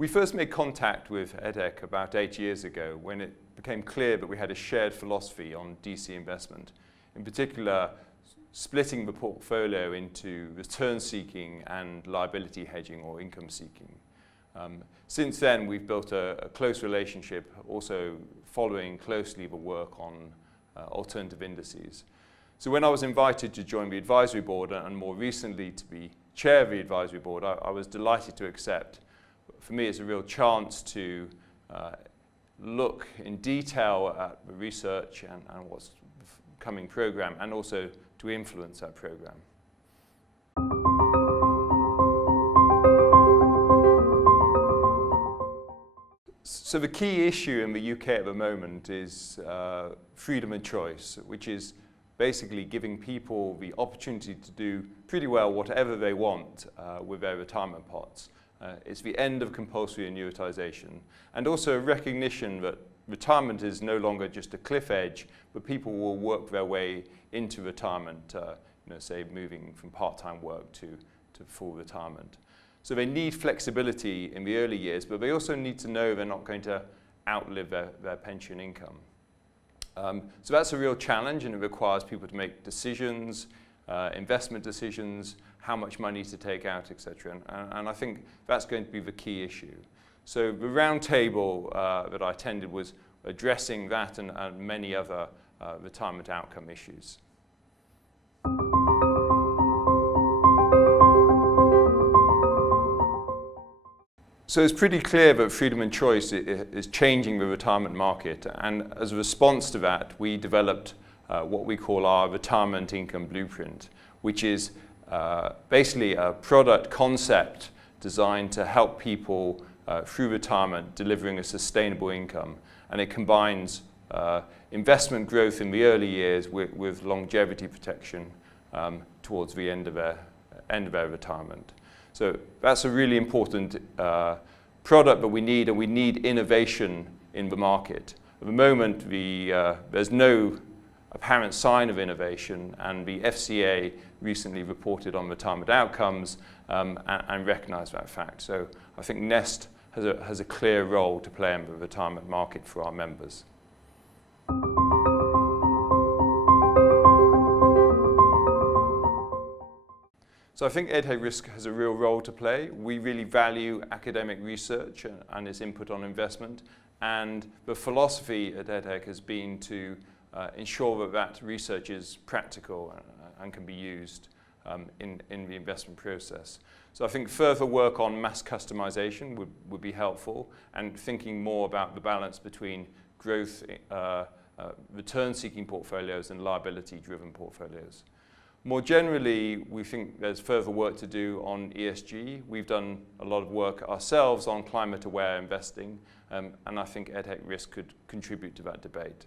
We first made contact with EDHEC about 8 years ago when it became clear that we had a shared philosophy on DC investment. In particular, splitting the portfolio into return-seeking and liability hedging or income-seeking. Since then, we've built a close relationship, also following closely the work on alternative indices. So when I was invited to join the advisory board and more recently to be chair of the advisory board, I was delighted to accept. For me, it's a real chance to look in detail at the research and what's the coming program, and also to influence that program. So the key issue in the UK at the moment is freedom and choice, which is basically giving people the opportunity to do pretty well whatever they want with their retirement pots. It's the end of compulsory annuitisation, and also a recognition that retirement is no longer just a cliff edge, but people will work their way into retirement, say moving from part-time work to full retirement. So they need flexibility in the early years, but they also need to know they're not going to outlive their pension income. So that's a real challenge, and it requires people to make decisions, investment decisions, how much money to take out, etc. And I think that's going to be the key issue. So the round table that I attended was addressing that and many other retirement outcome issues. So it's pretty clear that freedom and choice is changing the retirement market, and as a response to that, we developed what we call our retirement income blueprint, which is basically a product concept designed to help people through retirement delivering a sustainable income, and it combines investment growth in the early years with longevity protection towards the end of their retirement. So that's a really important product that we need, and we need innovation in the market. At the moment, there's no apparent sign of innovation, and the FCA recently reported on retirement outcomes and recognised that fact. So I think Nest has a clear role to play in the retirement market for our members. So I think EDHEC-Risk has a real role to play. We really value academic research and its input on investment, and the philosophy at EDHEC has been to ensure that research is practical and can be used in the investment process. So I think further work on mass customization would be helpful, and thinking more about the balance between growth, return-seeking portfolios and liability-driven portfolios. More generally, we think there's further work to do on ESG. We've done a lot of work ourselves on climate-aware investing, and I think EDHEC-Risk could contribute to that debate.